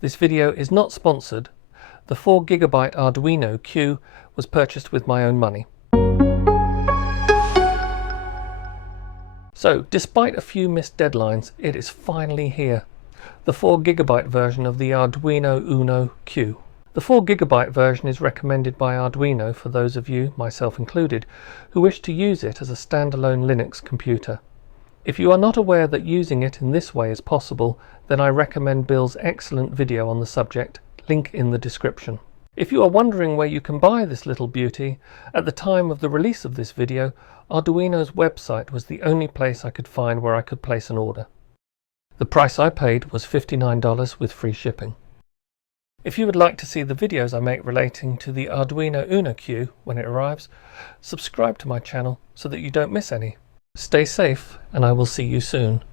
This video is not sponsored. The 4GB Arduino Q was purchased with my own money. So, despite a few missed deadlines, it is finally here. The 4GB version of the Arduino Uno Q. The 4GB version is recommended by Arduino for those of you, myself included, who wish to use it as a standalone Linux computer. If you are not aware that using it in this way is possible, then I recommend Bill's excellent video on the subject, link in the description. If you are wondering where you can buy this little beauty, at the time of the release of this video, Arduino's website was the only place I could find where I could place an order. The price I paid was $59 with free shipping. If you would like to see the videos I make relating to the Arduino Uno Q when it arrives, subscribe to my channel so that you don't miss any. Stay safe, and I will see you soon.